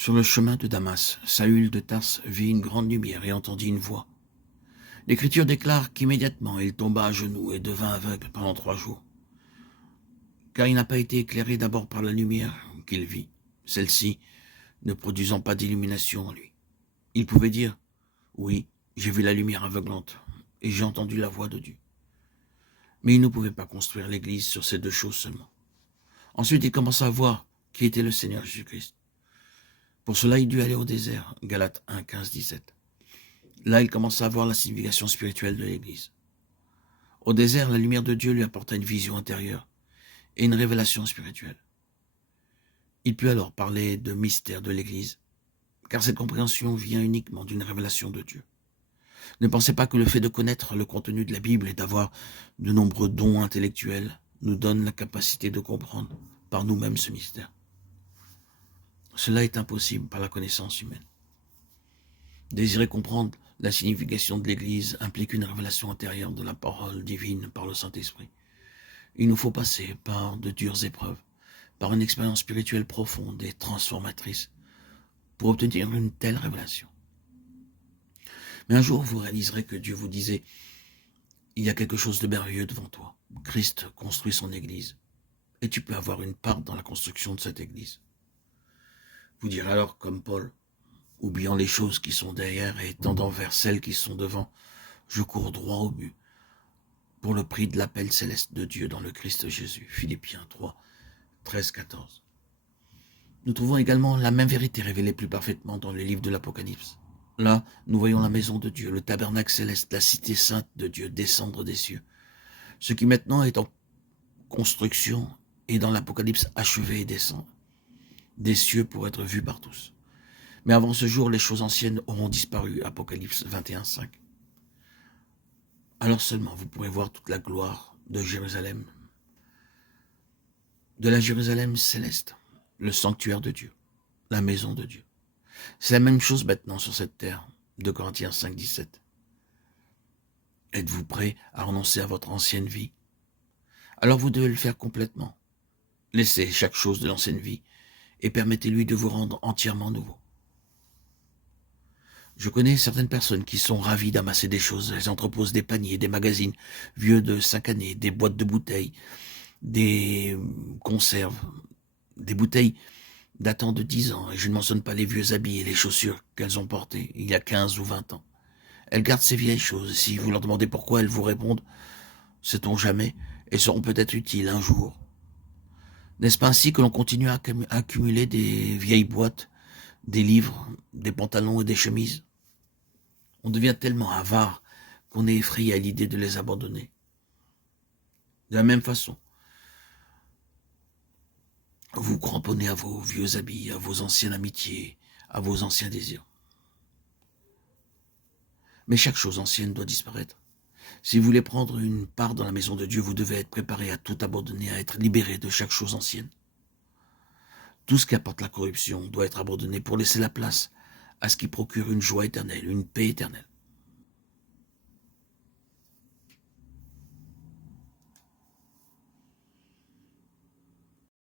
Sur le chemin de Damas, Saül de Tarse vit une grande lumière et entendit une voix. L'Écriture déclare qu'immédiatement il tomba à genoux et devint aveugle pendant 3 jours. Car il n'a pas été éclairé d'abord par la lumière qu'il vit, celle-ci ne produisant pas d'illumination en lui. Il pouvait dire « Oui, j'ai vu la lumière aveuglante et j'ai entendu la voix de Dieu ». Mais il ne pouvait pas construire l'Église sur ces 2 choses seulement. Ensuite, il commença à voir qui était le Seigneur Jésus-Christ. Pour cela, il dut aller au désert, Galates 1, 15, 17. Là, il commença à voir la signification spirituelle de l'Église. Au désert, la lumière de Dieu lui apporta une vision intérieure et une révélation spirituelle. Il put alors parler de mystère de l'Église, car cette compréhension vient uniquement d'une révélation de Dieu. Ne pensez pas que le fait de connaître le contenu de la Bible et d'avoir de nombreux dons intellectuels nous donne la capacité de comprendre par nous-mêmes ce mystère. Cela est impossible par la connaissance humaine. Désirer comprendre la signification de l'Église implique une révélation intérieure de la parole divine par le Saint-Esprit. Il nous faut passer par de dures épreuves, par une expérience spirituelle profonde et transformatrice pour obtenir une telle révélation. Mais un jour, vous réaliserez que Dieu vous disait « Il y a quelque chose de merveilleux devant toi. Christ construit son Église et tu peux avoir une part dans la construction de cette Église. » Vous direz alors comme Paul, oubliant les choses qui sont derrière et tendant vers celles qui sont devant, je cours droit au but, pour le prix de l'appel céleste de Dieu dans le Christ Jésus. Philippiens 3, 13, 14. Nous trouvons également la même vérité révélée plus parfaitement dans le livre de l'Apocalypse. Là, nous voyons la maison de Dieu, le tabernacle céleste, la cité sainte de Dieu descendre des cieux. Ce qui maintenant est en construction et dans l'Apocalypse achevé et descend des cieux pour être vu par tous. Mais avant ce jour, les choses anciennes auront disparu. Apocalypse 21, 5. Alors seulement vous pourrez voir toute la gloire de Jérusalem, de la Jérusalem céleste, le sanctuaire de Dieu, la maison de Dieu. C'est la même chose maintenant sur cette terre, 2 Corinthiens 5, 17. Êtes-vous prêt à renoncer à votre ancienne vie? Alors vous devez le faire complètement. Laissez chaque chose de l'ancienne vie et permettez-lui de vous rendre entièrement nouveau. Je connais certaines personnes qui sont ravies d'amasser des choses. Elles entreposent des paniers, des magazines vieux de 5 années, des boîtes de bouteilles, des conserves, des bouteilles datant de 10 ans. Et je ne mentionne pas les vieux habits et les chaussures qu'elles ont portées il y a 15 ou 20 ans. Elles gardent ces vieilles choses. Si vous leur demandez pourquoi, elles vous répondent « sait-on jamais ?» et seront peut-être utiles un jour. N'est-ce pas ainsi que l'on continue à accumuler des vieilles boîtes, des livres, des pantalons et des chemises? On devient tellement avare qu'on est effrayé à l'idée de les abandonner. De la même façon, vous cramponnez à vos vieux habits, à vos anciennes amitiés, à vos anciens désirs. Mais chaque chose ancienne doit disparaître. Si vous voulez prendre une part dans la maison de Dieu, vous devez être préparé à tout abandonner, à être libéré de chaque chose ancienne. Tout ce qui apporte la corruption doit être abandonné pour laisser la place à ce qui procure une joie éternelle, une paix éternelle.